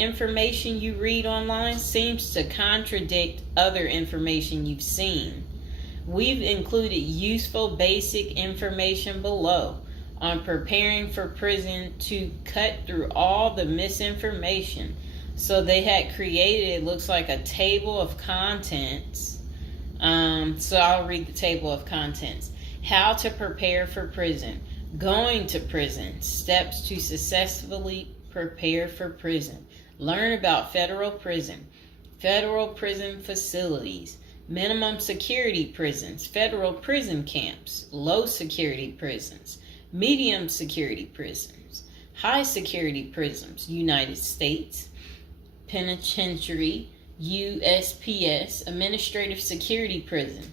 information you read online seems to contradict other information you've seen. We've included useful basic information below on preparing for prison to cut through all the misinformation. So they had created, it looks like a table of contents. So I'll read the table of contents. How to prepare for prison. Going to prison. Steps to successfully prepare for prison. Learn about federal prison facilities, minimum security prisons, federal prison camps, low security prisons, medium security prisons, high security prisons, United States Penitentiary, USPS, administrative security prison.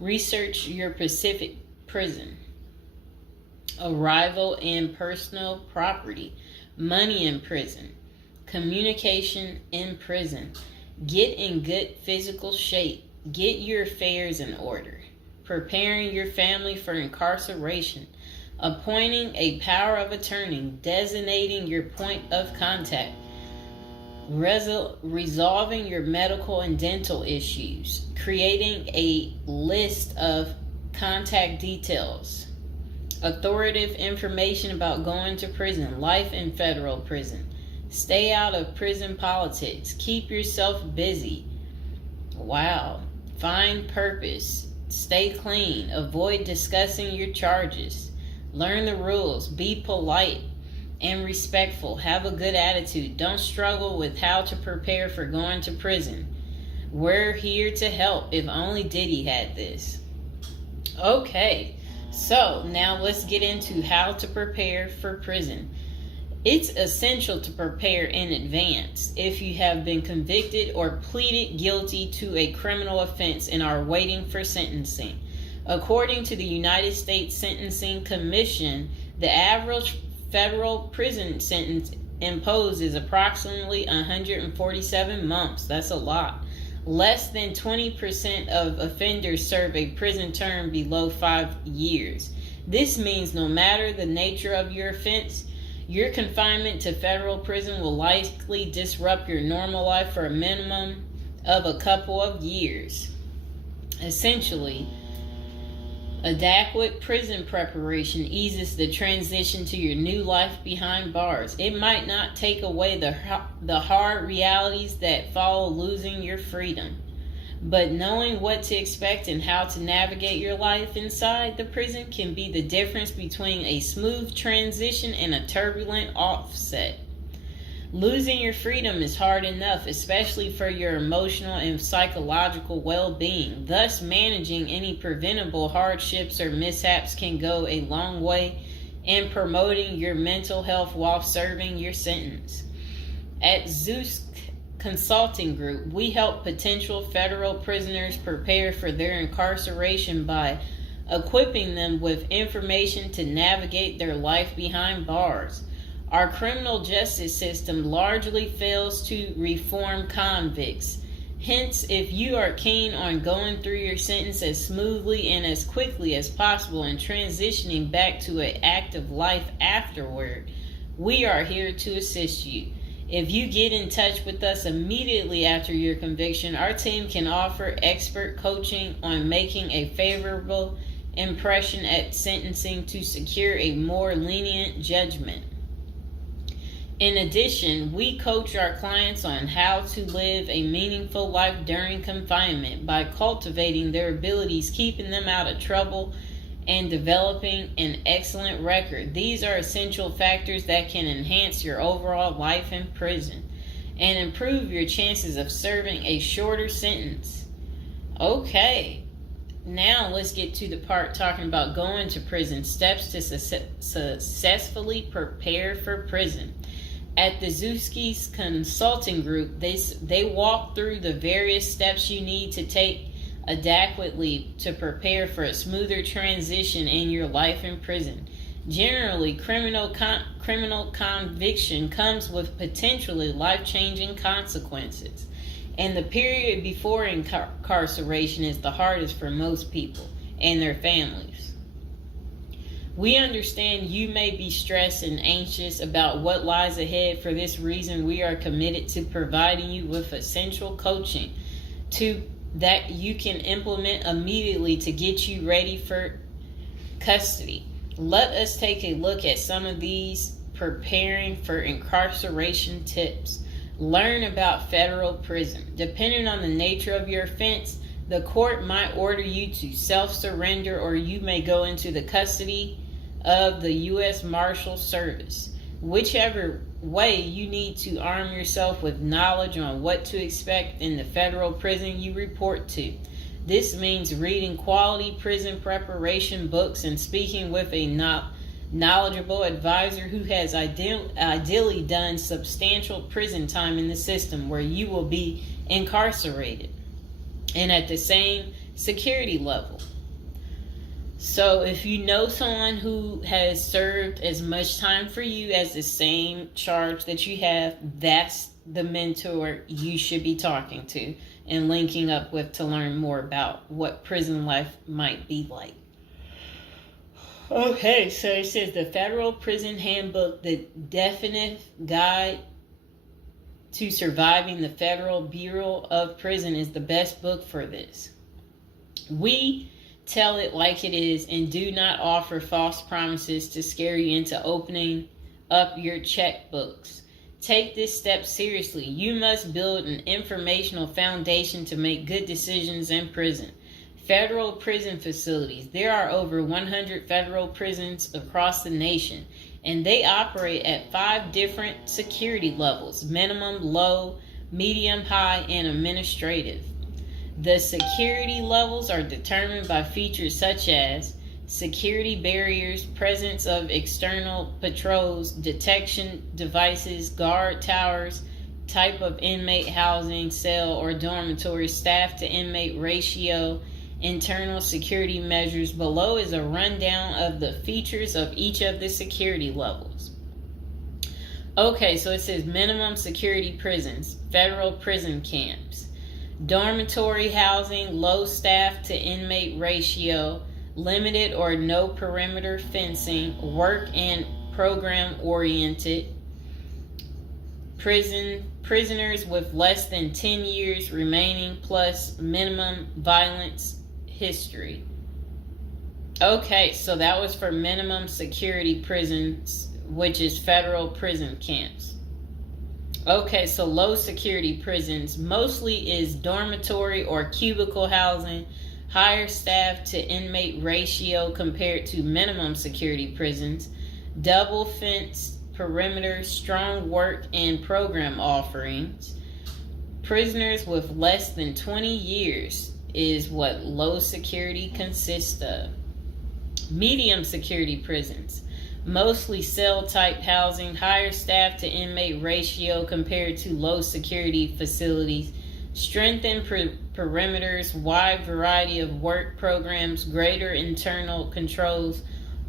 Research your Pacific prison. Arrival and personal property, money in prison, communication in prison. Get in good physical shape. Get your affairs in order. Preparing your family for incarceration. Appointing a power of attorney. Designating your point of contact. Resolving your medical and dental issues. Creating a list of contact details. Authoritative information about going to prison. Life in federal prison. Stay out of prison politics. Keep yourself busy. Wow. Find purpose. Stay clean. Avoid discussing your charges. Learn the rules. Be polite and respectful. Have a good attitude. Don't struggle with how to prepare for going to prison. We're here to help. If only Diddy had this. Okay, so now let's get into how to prepare for prison. It's essential to prepare in advance if you have been convicted or pleaded guilty to a criminal offense and are waiting for sentencing. According to the United States Sentencing Commission, the average federal prison sentence imposed is approximately 147 months. That's a lot. Less than 20% of offenders serve a prison term below 5 years. This means no matter the nature of your offense, your confinement to federal prison will likely disrupt your normal life for a minimum of a couple of years. Essentially, adequate prison preparation eases the transition to your new life behind bars. It might not take away the hard realities that follow losing your freedom, but knowing what to expect and how to navigate your life inside the prison can be the difference between a smooth transition and a turbulent offset. Losing your freedom is hard enough, especially for your emotional and psychological well-being. Thus, managing any preventable hardships or mishaps can go a long way in promoting your mental health while serving your sentence. At Zeus Consulting Group, we help potential federal prisoners prepare for their incarceration by equipping them with information to navigate their life behind bars. Our criminal justice system largely fails to reform convicts. Hence, if you are keen on going through your sentence as smoothly and as quickly as possible and transitioning back to an active life afterward, we are here to assist you. If you get in touch with us immediately after your conviction, our team can offer expert coaching on making a favorable impression at sentencing to secure a more lenient judgment. In addition, we coach our clients on how to live a meaningful life during confinement by cultivating their abilities, keeping them out of trouble, and developing an excellent record. These are essential factors that can enhance your overall life in prison and improve your chances of serving a shorter sentence. Okay, now let's get to the part talking about going to prison, steps to successfully prepare for prison. At the Zuski's Consulting Group, they walk through the various steps you need to take adequately to prepare for a smoother transition in your life in prison. Generally, criminal conviction comes with potentially life-changing consequences, and the period before incarceration is the hardest for most people and their families. We understand you may be stressed and anxious about what lies ahead. For this reason, we are committed to providing you with essential coaching that you can implement immediately to get you ready for custody. Let us take a look at some of these preparing for incarceration tips. Learn about federal prison. Depending on the nature of your offense, the court might order you to self-surrender, or you may go into the custody of the U.S. Marshal Service. Whichever way, you need to arm yourself with knowledge on what to expect in the federal prison you report to. This means reading quality prison preparation books and speaking with a knowledgeable advisor who has ideally done substantial prison time in the system where you will be incarcerated and at the same security level. So if you know someone who has served as much time for you as the same charge that you have, that's the mentor you should be talking to and linking up with to learn more about what prison life might be like. Okay, so it says the Federal Prison Handbook, the definitive guide to surviving the Federal Bureau of Prison, is the best book for this. We tell it like it is and do not offer false promises to scare you into opening up your checkbooks. Take this step seriously. You must build an informational foundation to make good decisions in prison. Federal prison facilities. There are over 100 federal prisons across the nation, and they operate at 5 different security levels: minimum, low, medium, high, and administrative. The security levels are determined by features such as security barriers, presence of external patrols, detection devices, guard towers, type of inmate housing, cell or dormitory, staff to inmate ratio, internal security measures. Below is a rundown of the features of each of the security levels. Okay, so it says minimum security prisons, federal prison camps. Dormitory housing, low staff to inmate ratio, limited or no perimeter fencing, work and program oriented. Prisoners with less than 10 years remaining plus minimum violence history. Okay, so that was for minimum security prisons, which is federal prison camps. Okay, so low security prisons mostly is dormitory or cubicle housing, higher staff to inmate ratio compared to minimum security prisons, double fenced perimeter, strong work and program offerings. Prisoners with less than 20 years is what low security consists of. Medium security prisons, mostly cell type housing, higher staff to inmate ratio compared to low security facilities, strengthened perimeters, wide variety of work programs, greater internal controls,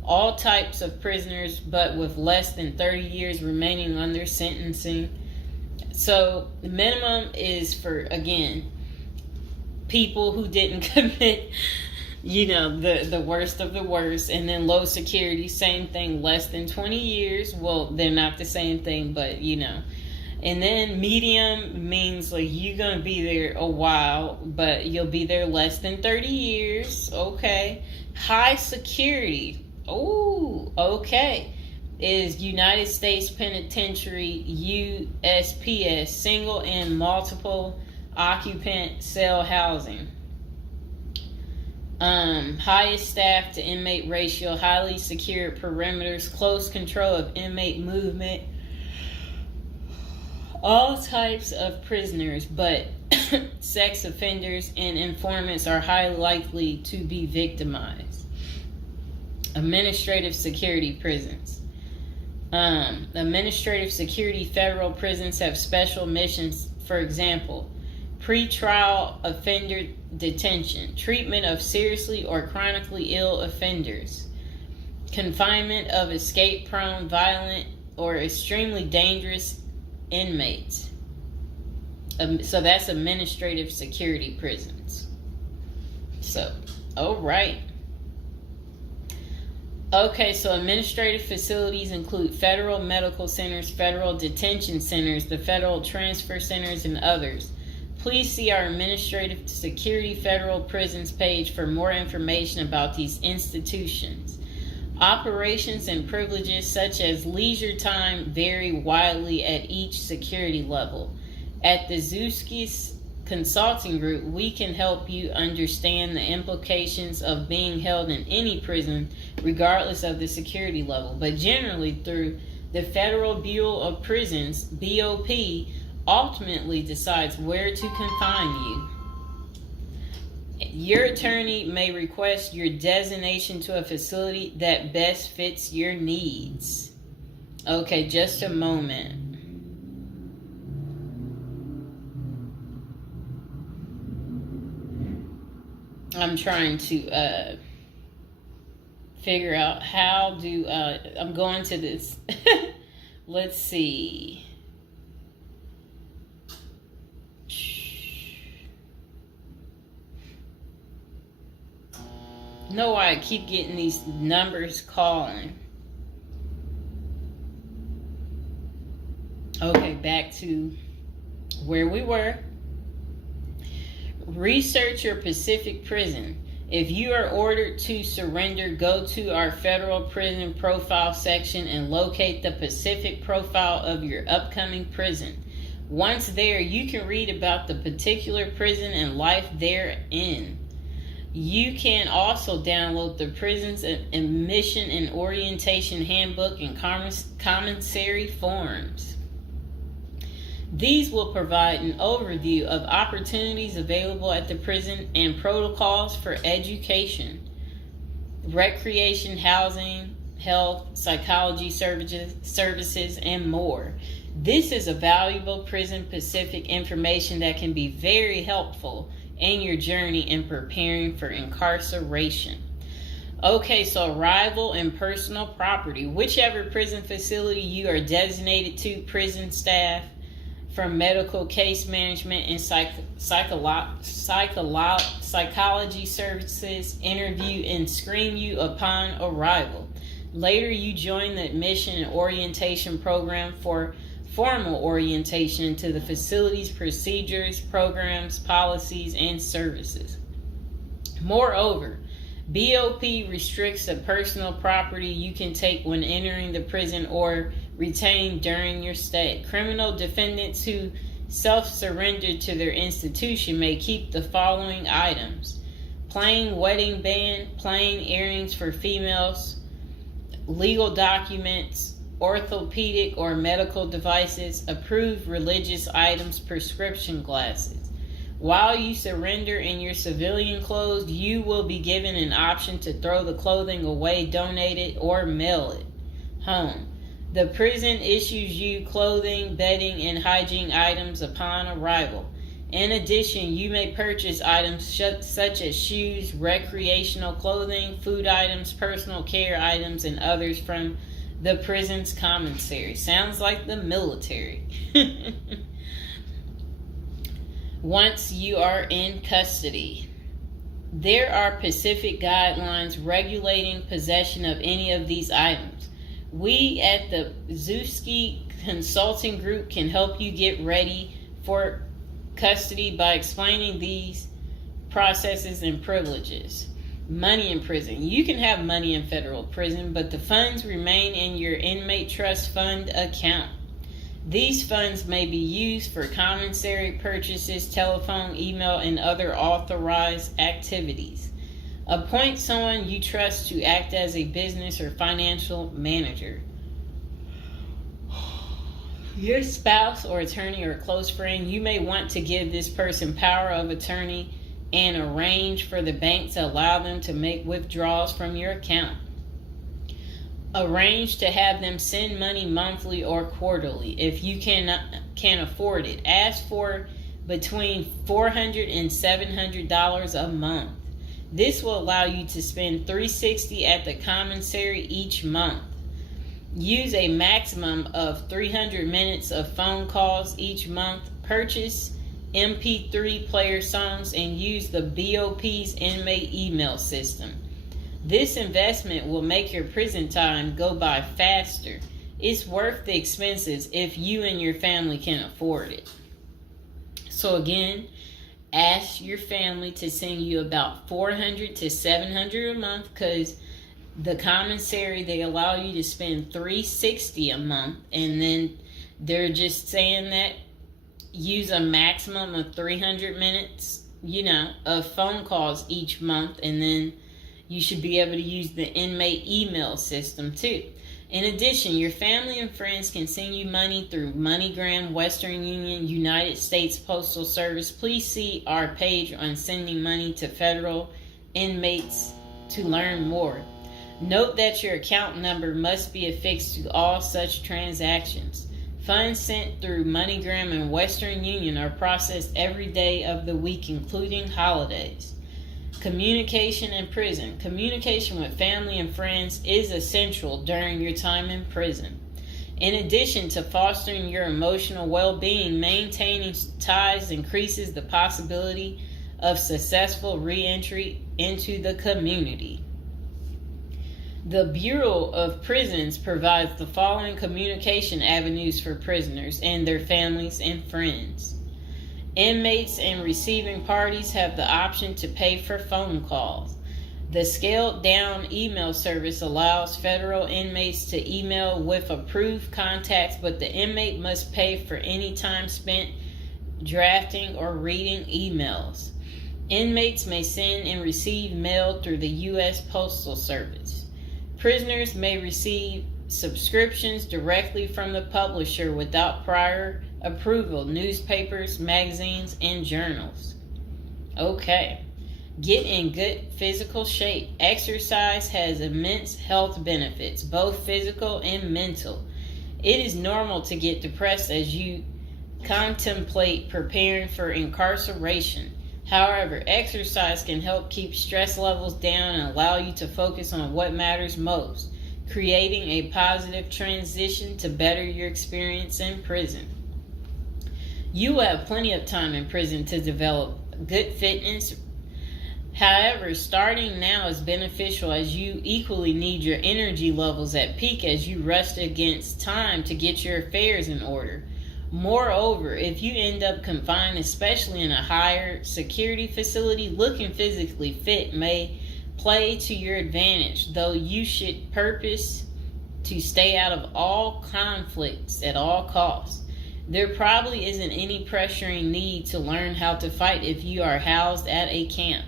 all types of prisoners but with less than 30 years remaining on their sentencing. So the minimum is for, again, people who didn't commit the worst of the worst. And then low security, same thing, less than 20 years. Well, they're not the same thing, but and then medium means like you're gonna be there a while, but you'll be there less than 30 years. Okay. High security, okay, is United States Penitentiary, USPS, single and multiple occupant cell housing. Highest staff to inmate ratio, highly secure perimeters, close control of inmate movement, all types of prisoners, but sex offenders and informants are highly likely to be victimized. Administrative security prisons. Administrative security federal prisons have special missions. For example, pretrial offender detention, treatment of seriously or chronically ill offenders, confinement of escape-prone, violent, or extremely dangerous inmates. So that's administrative security prisons. So, all right. Okay, so administrative facilities include federal medical centers, federal detention centers, the federal transfer centers, and others. Please see our Administrative Security Federal Prisons page for more information about these institutions. Operations and privileges such as leisure time vary widely at each security level. At the Zuski Consulting Group, we can help you understand the implications of being held in any prison, regardless of the security level. But generally, through the Federal Bureau of Prisons, BOP, ultimately decides where to confine you. Your attorney may request your designation to a facility that best fits your needs. Okay, just a moment. I'm trying to figure out how do I'm going to this. Let's see. Know why I keep getting these numbers calling. Okay, back to where we were. Research your Pacific prison. If you are ordered to surrender, go to our federal prison profile section and locate the Pacific profile of your upcoming prison. Once there, you can read about the particular prison and life therein. You can also download the prison's admission and orientation handbook and commissary forms. These will provide an overview of opportunities available at the prison and protocols for education, recreation, housing, health, psychology services, and more. This is a valuable Prison Pacific information that can be very helpful in your journey in preparing for incarceration. Okay, so arrival and personal property. Whichever prison facility you are designated to, prison staff from medical case management and psychology services interview and screen you upon arrival. Later, you join the admission and orientation program for formal orientation into the facility's procedures, programs, policies, and services. Moreover, BOP restricts the personal property you can take when entering the prison or retain during your stay. Criminal defendants who self-surrender to their institution may keep the following items: plain wedding band, plain earrings for females, legal documents, orthopedic or medical devices, approved religious items, prescription glasses. While you surrender in your civilian clothes, you will be given an option to throw the clothing away, donate it, or mail it home. The prison issues you clothing, bedding, and hygiene items upon arrival. In addition, you may purchase items such as shoes, recreational clothing, food items, personal care items, and others from the prison's commissary. Sounds like the military. Once you are in custody, there are Pacific guidelines regulating possession of any of these items. We at the Zuski Consulting Group can help you get ready for custody by explaining these processes and privileges. Money in prison. You can have money in federal prison, but the funds remain in your inmate trust fund account. These funds may be used for commissary purchases, telephone, email, and other authorized activities. Appoint someone you trust to act as a business or financial manager. Your spouse or attorney or close friend, you may want to give this person power of attorney and arrange for the bank to allow them to make withdrawals from your account. Arrange to have them send money monthly or quarterly if you can afford it. Ask for between $400 and $700 a month. This will allow you to spend $360 at the commissary each month. Use a maximum of 300 minutes of phone calls each month. Purchase MP3 player songs and use the BOP's inmate email system. This investment will make your prison time go by faster. It's worth the expenses if you and your family can afford it. So again, ask your family to send you about $400 to $700 a month, because the commissary, they allow you to spend $360 a month, and then they're just saying that use a maximum of 300 minutes, of phone calls each month, and then you should be able to use the inmate email system too. In addition, your family and friends can send you money through MoneyGram, Western Union, United States Postal Service. Please see our page on sending money to federal inmates to learn more. Note that your account number must be affixed to all such transactions. Funds sent through MoneyGram and Western Union are processed every day of the week, including holidays. Communication in prison. Communication with family and friends is essential during your time in prison. In addition to fostering your emotional well-being, maintaining ties increases the possibility of successful re-entry into the community. The Bureau of Prisons provides the following communication avenues for prisoners and their families and friends. Inmates and receiving parties have the option to pay for phone calls. The scaled-down email service allows federal inmates to email with approved contacts, but the inmate must pay for any time spent drafting or reading emails. Inmates may send and receive mail through the U.S. Postal Service. Prisoners may receive subscriptions directly from the publisher without prior approval, newspapers, magazines, and journals. Okay. Get in good physical shape. Exercise has immense health benefits, both physical and mental. It is normal to get depressed as you contemplate preparing for incarceration. However, exercise can help keep stress levels down and allow you to focus on what matters most, creating a positive transition to better your experience in prison. You will have plenty of time in prison to develop good fitness. However, starting now is beneficial as you equally need your energy levels at peak as you rush against time to get your affairs in order. Moreover, if you end up confined, especially in a higher security facility, looking physically fit may play to your advantage, though you should purpose to stay out of all conflicts at all costs. There probably isn't any pressuring need to learn how to fight if you are housed at a camp,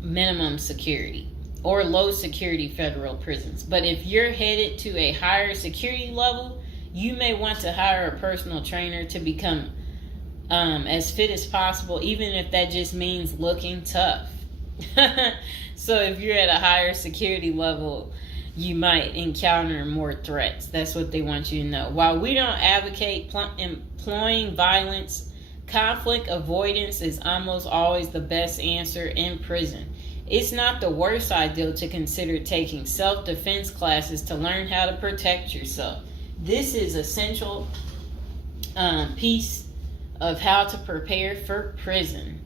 minimum security, or low security federal prisons. But if you're headed to a higher security level, you may want to hire a personal trainer to become as fit as possible, even if that just means looking tough. So if you're at a higher security level, you might encounter more threats. That's what they want you to know. While we don't advocate employing violence, conflict avoidance is almost always the best answer in prison. It's not the worst idea to consider taking self-defense classes to learn how to protect yourself. This is essential piece of how to prepare for prison.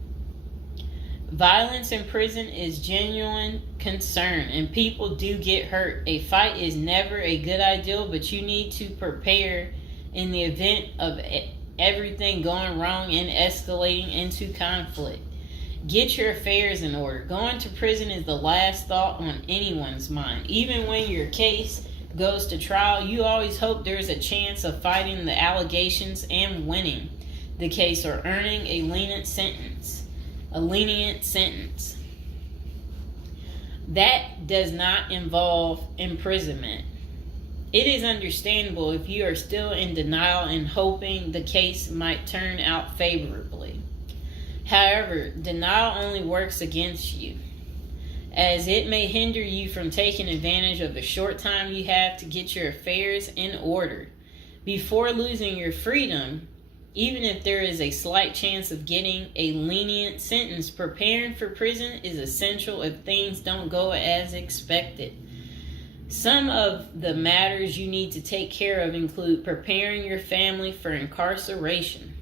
Violence in prison is genuine concern, and people do get hurt. A fight is never a good idea, but you need to prepare in the event of everything going wrong and escalating into conflict. Get your affairs in order. Going to prison is the last thought on anyone's mind. Even when your case goes to trial, you always hope there's a chance of fighting the allegations and winning the case or earning a lenient sentence. That does not involve imprisonment. It is understandable if you are still in denial and hoping the case might turn out favorably. However, denial only works against you, as it may hinder you from taking advantage of the short time you have to get your affairs in order. Before losing your freedom, even if there is a slight chance of getting a lenient sentence, preparing for prison is essential if things don't go as expected. Some of the matters you need to take care of include preparing your family for incarceration.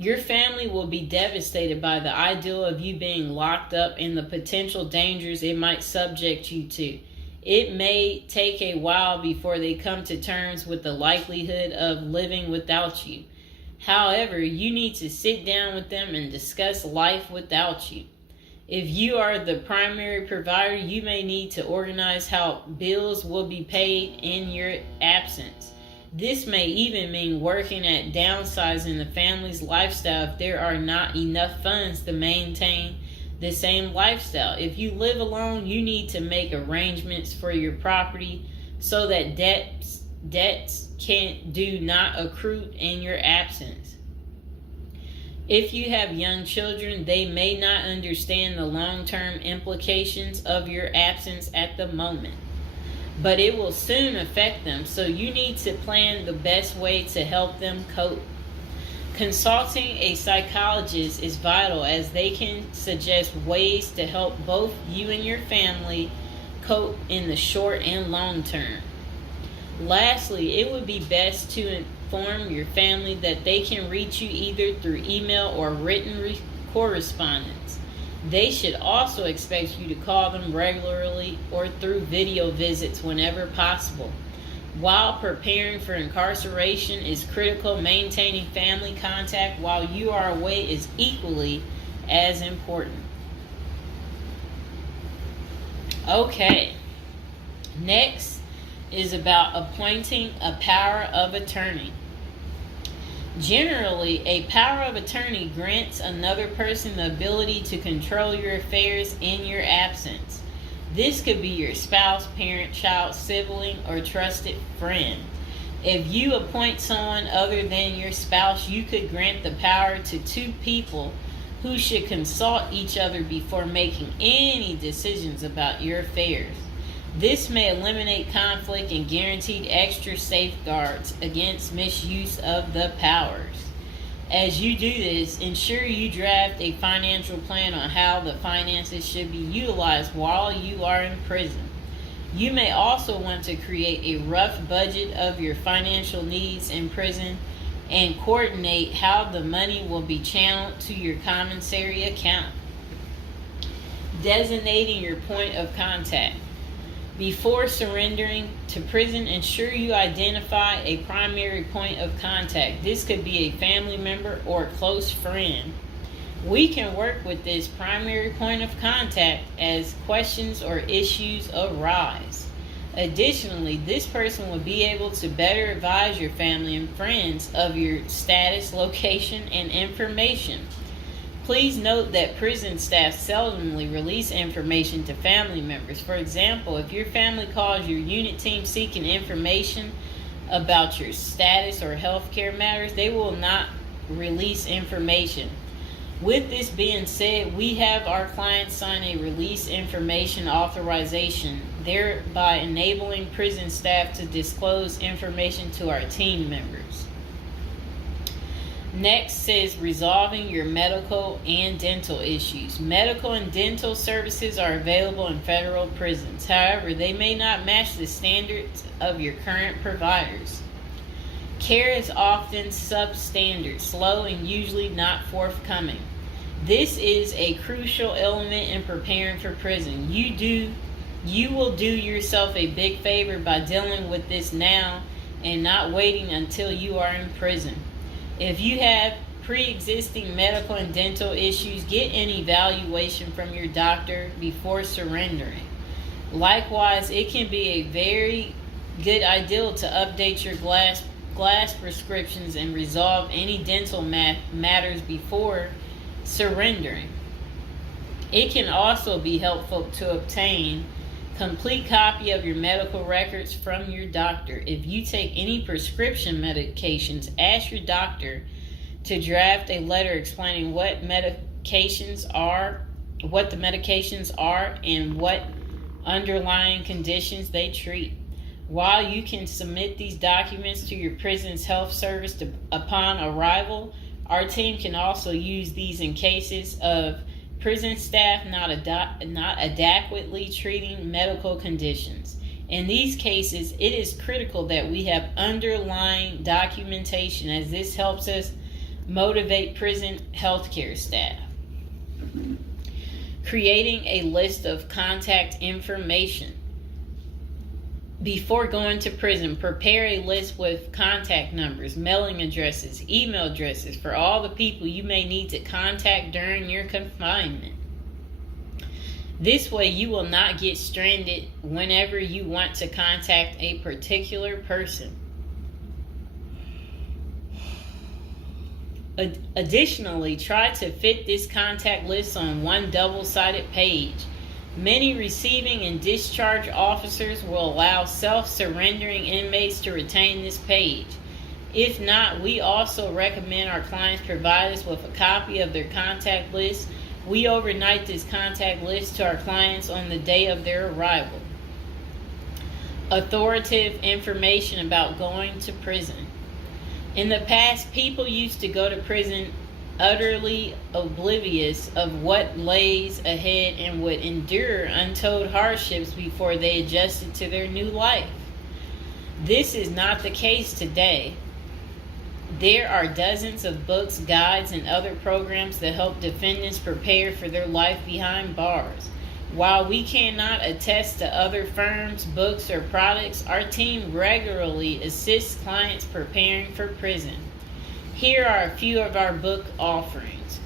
Your family will be devastated by the idea of you being locked up and the potential dangers it might subject you to. It may take a while before they come to terms with the likelihood of living without you. However, you need to sit down with them and discuss life without you. If you are the primary provider, you may need to organize how bills will be paid in your absence. This may even mean working at downsizing the family's lifestyle if there are not enough funds to maintain the same lifestyle. If you live alone, you need to make arrangements for your property so that debts do not accrue in your absence. If you have young children, they may not understand the long-term implications of your absence at the moment, but it will soon affect them, so you need to plan the best way to help them cope. Consulting a psychologist is vital, as they can suggest ways to help both you and your family cope in the short and long term. Lastly, it would be best to inform your family that they can reach you either through email or written correspondence. They should also expect you to call them regularly or through video visits whenever possible. While preparing for incarceration is critical, maintaining family contact while you are away is equally as important. Okay, next is about appointing a power of attorney. Generally, a power of attorney grants another person the ability to control your affairs in your absence. This could be your spouse, parent, child, sibling, or trusted friend. If you appoint someone other than your spouse, you could grant the power to two people who should consult each other before making any decisions about your affairs. This may eliminate conflict and guarantee extra safeguards against misuse of the powers. As you do this, ensure you draft a financial plan on how the finances should be utilized while you are in prison. You may also want to create a rough budget of your financial needs in prison and coordinate how the money will be channeled to your commissary account. Designating your point of contact. Before surrendering to prison, ensure you identify a primary point of contact. This could be a family member or a close friend. We can work with this primary point of contact as questions or issues arise. Additionally, this will be able to better advise your family and friends of your status, location, and information. Please note that prison staff seldomly release information to family members. For example, if your family calls your unit team seeking information about your status or healthcare matters, they will not release information. With this being said, we have our clients sign a release information authorization, thereby enabling prison staff to disclose information to our team members. Next says resolving your medical and dental issues. Medical and dental services are available in federal prisons. However, they may not match the standards of your current providers. Care is often substandard, slow, and usually not forthcoming. This is a crucial element in preparing for prison. You will do yourself a big favor by dealing with this now and not waiting until you are in prison. If you have pre-existing medical and dental issues, get an evaluation from your doctor before surrendering. Likewise, it can be a very good idea to update your glass prescriptions and resolve any dental matters before surrendering. It can also be helpful to obtain complete copy of your medical records from your doctor. If you take any prescription medications, ask your doctor to draft a letter explaining what the medications are, and what underlying conditions they treat. While you can submit these documents to your prison's health service upon arrival, our team can also use these in cases of prison staff not adequately treating medical conditions. In these cases, it is critical that we have underlying documentation, as this helps us Motivate prison healthcare staff. Creating a list of contact information. Before going to prison, prepare a list with contact numbers, mailing addresses, email addresses for all the people you may need to contact during your confinement. This way, you will not get stranded whenever you want to contact a particular person. Additionally, try to fit this contact list on one double-sided page. Many receiving and discharge officers will allow self-surrendering inmates to retain this page. If not, we also recommend our clients provide us with a copy of their contact list. We overnight this contact list to our clients on the day of their arrival. Authoritative information about going to prison. In the past, people used to go to prison utterly oblivious of what lays ahead and would endure untold hardships before they adjusted to their new life. This is not the case today. There are dozens of books, guides, and other programs that help defendants prepare for their life behind bars. While we cannot attest to other firms, books, or products, our team regularly assists clients preparing for prison. Here are a few of our book offerings: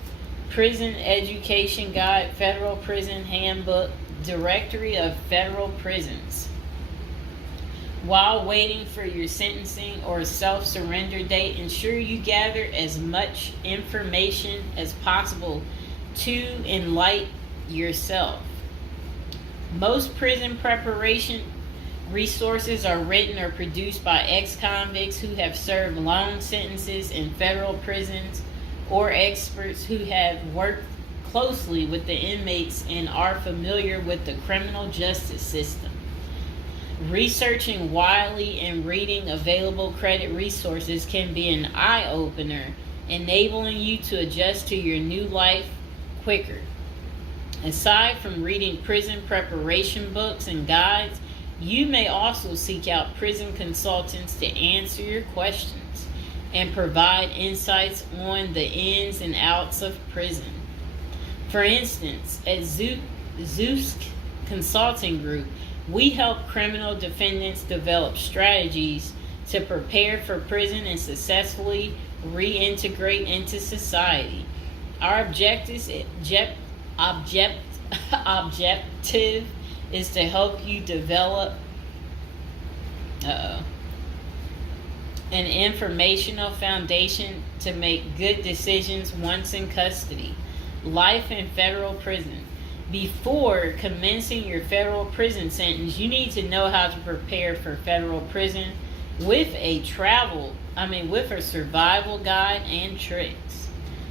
Prison Education Guide, Federal Prison Handbook, Directory of Federal Prisons. While waiting for your sentencing or self-surrender date, ensure you gather as much information as possible to enlighten yourself. Most prison preparation resources are written or produced by ex-convicts who have served long sentences in federal prisons, or experts who have worked closely with the inmates and are familiar with the criminal justice system. Researching widely and reading available credit resources can be an eye-opener, enabling you to adjust to your new life quicker. Aside from reading prison preparation books and guides, you may also seek out prison consultants to answer your questions and provide insights on the ins and outs of prison. For instance, at Zeus Consulting Group, we help criminal defendants develop strategies to prepare for prison and successfully reintegrate into society. Our objective is to help you develop an informational foundation to make good decisions once in custody. Life in federal prison. Before commencing your federal prison sentence, you need to know how to prepare for federal prison with a survival guide and tricks.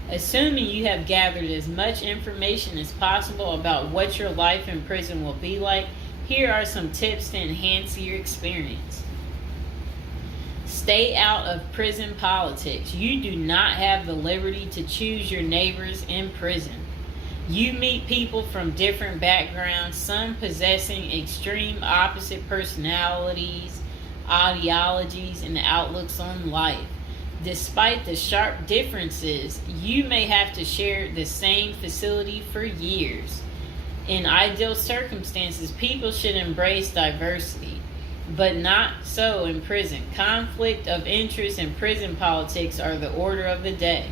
Assuming you have gathered as much information as possible about what your life in prison will be like, here are some tips to enhance your experience. Stay out of prison politics. You do not have the liberty to choose your neighbors in prison. You meet people from different backgrounds, some possessing extreme opposite personalities, ideologies, and outlooks on life. Despite the sharp differences, you may have to share the same facility for years. In ideal circumstances, people should embrace diversity, but not so in prison. Conflict of interest and prison politics are the order of the day.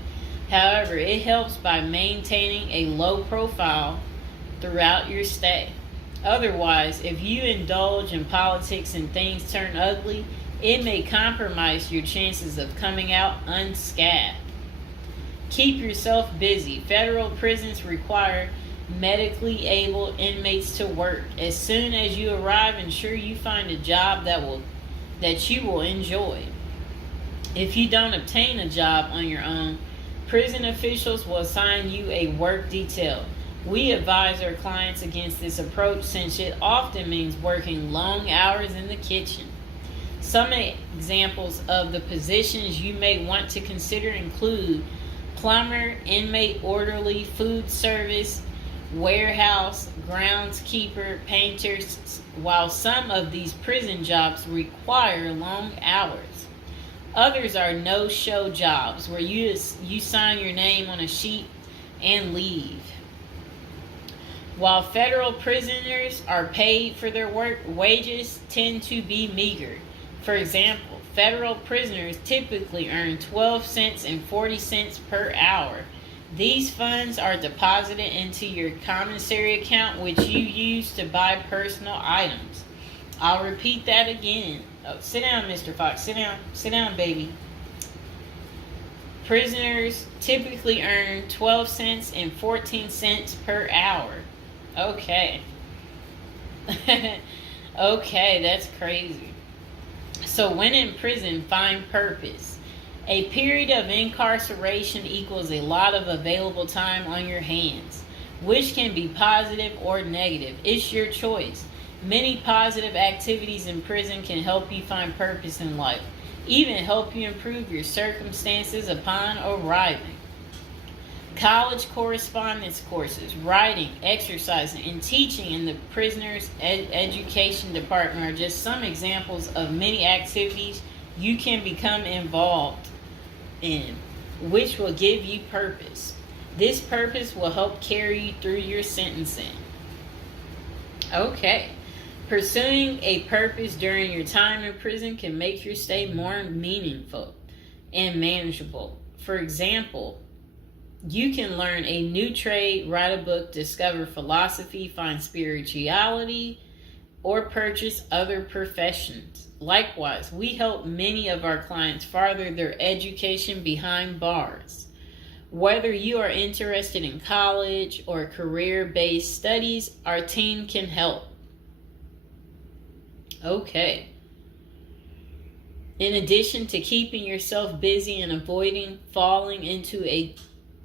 However, it helps by maintaining a low profile throughout your stay. Otherwise, if you indulge in politics and things turn ugly, it may compromise your chances of coming out unscathed. Keep yourself busy. Federal prisons require medically able inmates to work. As soon as you arrive, ensure you find a job that you will enjoy. If you don't obtain a job on your own, prison officials will assign you a work detail. We advise our clients against this approach since it often means working long hours in the kitchen. Some examples of the positions you may want to consider include plumber, inmate orderly, food service, warehouse, groundskeeper, painters. While some of these prison jobs require long hours, Others are no-show jobs where you sign your name on a sheet and leave. While federal prisoners are paid for their work, wages tend to be meager. For example, federal prisoners typically earn 12 cents and 40 cents per hour. These funds are deposited into your commissary account, which you use to buy personal items. I'll repeat that again. Oh, sit down, Mr. Fox. Sit down. Sit down, baby. Prisoners typically earn 12 cents and 14 cents per hour. Okay. Okay, that's crazy. So when in prison, find purpose. A period of incarceration equals a lot of available time on your hands, which can be positive or negative. It's your choice. Many positive activities in prison can help you find purpose in life, even help you improve your circumstances upon arriving. College correspondence courses, writing, exercising, and teaching in the prisoner's education department are just some examples of many activities you can become involved in, which will give you purpose. This purpose will help carry you through your sentencing. Okay. Pursuing a purpose during your time in prison can make your stay more meaningful and manageable. For example, you can learn a new trade, write a book, discover philosophy, find spirituality, or purchase other professions. Likewise, we help many of our clients further their education behind bars. Whether you are interested in college or career-based studies, our team can help. Okay. In addition to keeping yourself busy and avoiding falling into a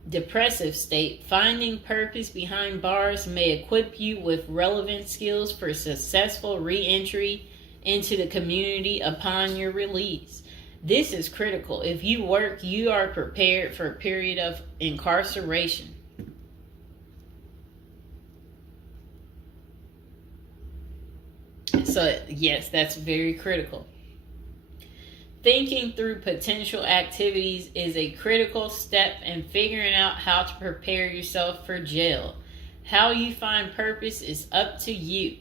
depressive state, finding purpose behind bars may equip you with relevant skills for successful re-entry into the community upon your release. This is critical. If you work, you are prepared for a period of incarceration. So, yes, that's very critical. Thinking through potential activities is a critical step in figuring out how to prepare yourself for jail. How you find purpose is up to you.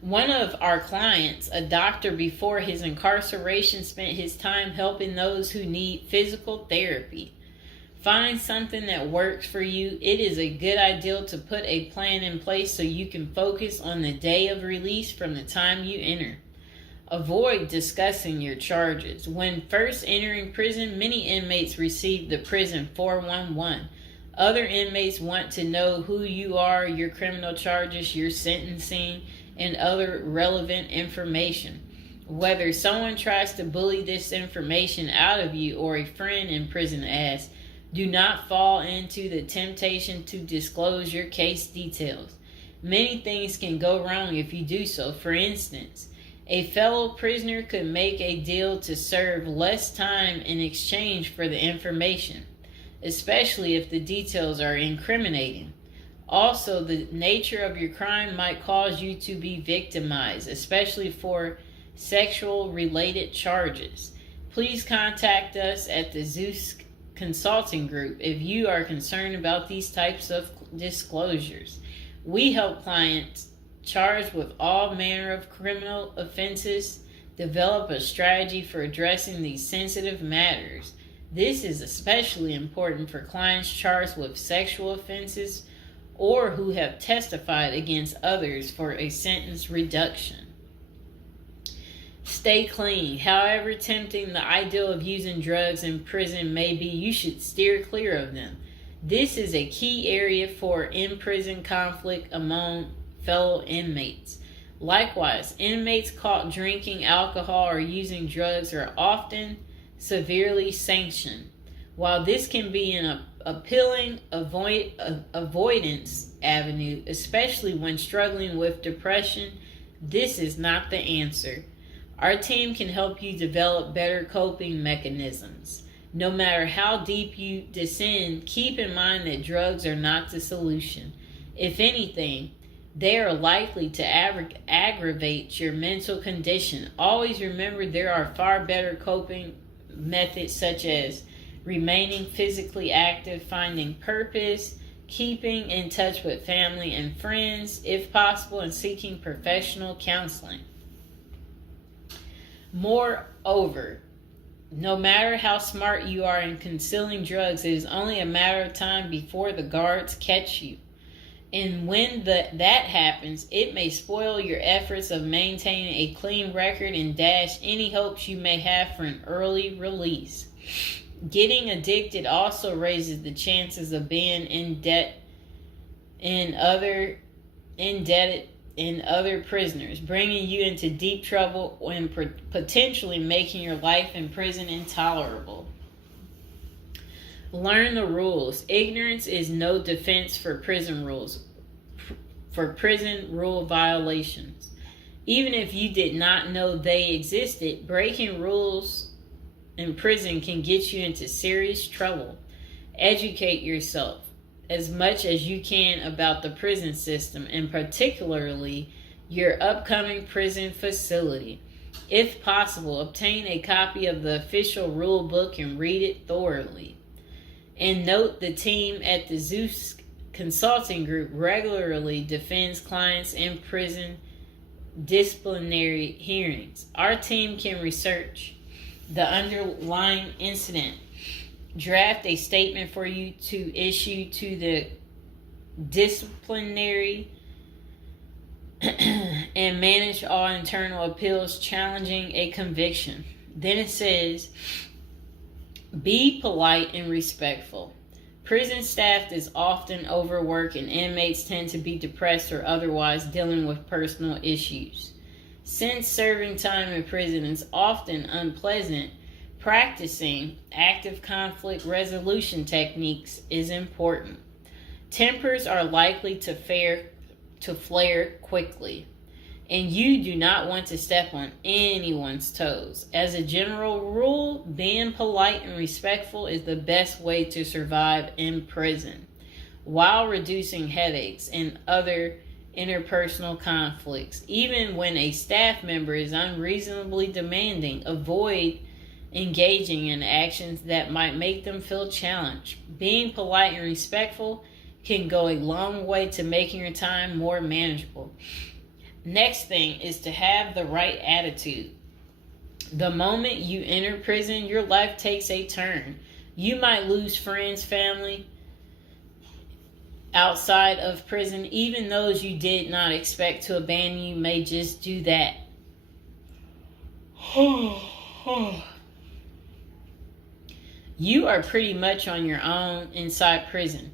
One of our clients, a doctor before his incarceration, spent his time helping those who need physical therapy. Find something that works for you. It is a good idea to put a plan in place so you can focus on the day of release from the time you enter. Avoid discussing your charges. When first entering prison, many inmates receive the prison 411. Other inmates want to know who you are, your criminal charges, your sentencing, and other relevant information. Whether someone tries to bully this information out of you or a friend in prison asks, do not fall into the temptation to disclose your case details. Many things can go wrong if you do so. For instance, a fellow prisoner could make a deal to serve less time in exchange for the information, especially if the details are incriminating. Also, the nature of your crime might cause you to be victimized, especially for sexual-related charges. Please contact us at the Zeus Consulting Group if you are concerned about these types of disclosures. We help clients charged with all manner of criminal offenses develop a strategy for addressing these sensitive matters. This is especially important for clients charged with sexual offenses or who have testified against others for a sentence reduction. Stay clean. However tempting the ideal of using drugs in prison may be, you should steer clear of them. This is a key area for in-prison conflict among fellow inmates. Likewise, inmates caught drinking alcohol or using drugs are often severely sanctioned. While this can be an appealing avoidance avenue, especially when struggling with depression, this is not the answer. Our team can help you develop better coping mechanisms. No matter how deep you descend, keep in mind that drugs are not the solution. If anything, they are likely to aggravate your mental condition. Always remember there are far better coping methods, such as remaining physically active, finding purpose, keeping in touch with family and friends if possible, and seeking professional counseling. Moreover, no matter how smart you are in concealing drugs, it is only a matter of time before the guards catch you. And when that happens, it may spoil your efforts of maintaining a clean record and dash any hopes you may have for an early release. Getting addicted also raises the chances of being indebted in other prisoners, bringing you into deep trouble and potentially making your life in prison intolerable. Learn the rules. Ignorance is no defense for prison rule violations. Even if you did not know they existed, breaking rules in prison can get you into serious trouble. Educate yourself as much as you can about the prison system, and particularly your upcoming prison facility. If possible, obtain a copy of the official rule book and read it thoroughly. And note, the team at the Zeus Consulting Group regularly defends clients in prison disciplinary hearings. Our team can research the underlying incident, draft a statement for you to issue to the disciplinary, and manage all internal appeals challenging a conviction. Then it says, be polite and respectful. Prison staff is often overworked, and inmates tend to be depressed or otherwise dealing with personal issues. Since serving time in prison is often unpleasant, practicing active conflict resolution techniques is important. Tempers are likely to flare quickly, and you do not want to step on anyone's toes. As a general rule, being polite and respectful is the best way to survive in prison, while reducing headaches and other interpersonal conflicts. Even when a staff member is unreasonably demanding, avoid engaging in actions that might make them feel challenged. Being polite and respectful can go a long way to making your time more manageable. Next thing is to have the right attitude. The moment you enter prison, your life takes a turn. You might lose friends, family outside of prison. Even those you did not expect to abandon you may just do that. You are pretty much on your own inside prison.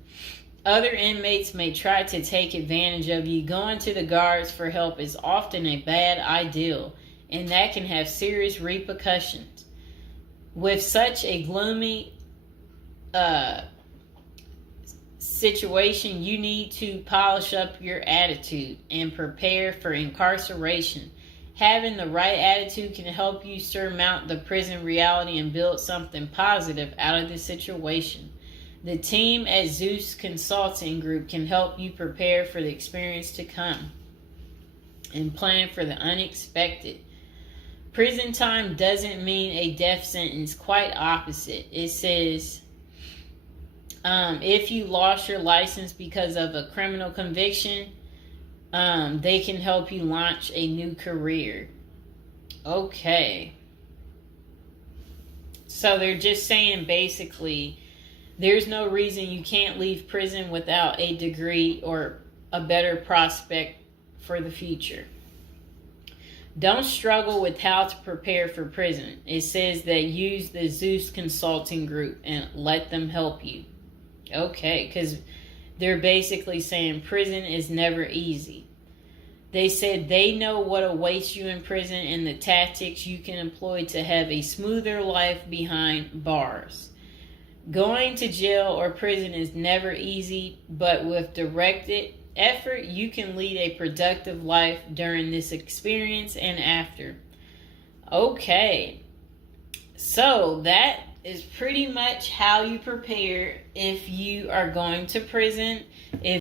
Other inmates may try to take advantage of you. Going to the guards for help is often a bad idea, and that can have serious repercussions. With such a gloomy situation, you need to polish up your attitude and prepare for incarceration. Having the right attitude can help you surmount the prison reality and build something positive out of the situation. The team at Zeus Consulting Group can help you prepare for the experience to come and plan for the unexpected. Prison time doesn't mean a death sentence, quite opposite. It says, if you lost your license because of a criminal conviction, they can help you launch a new career. Okay. So they're just saying basically, there's no reason you can't leave prison without a degree or a better prospect for the future. Don't struggle with how to prepare for prison. It says that use the Zeus Consulting Group and let them help you. Okay, because they're basically saying prison is never easy. They said they know what awaits you in prison and the tactics you can employ to have a smoother life behind bars. Going to jail or prison is never easy, but with directed effort, you can lead a productive life during this experience and after. Okay, so that is pretty much how you prepare if you are going to prison. If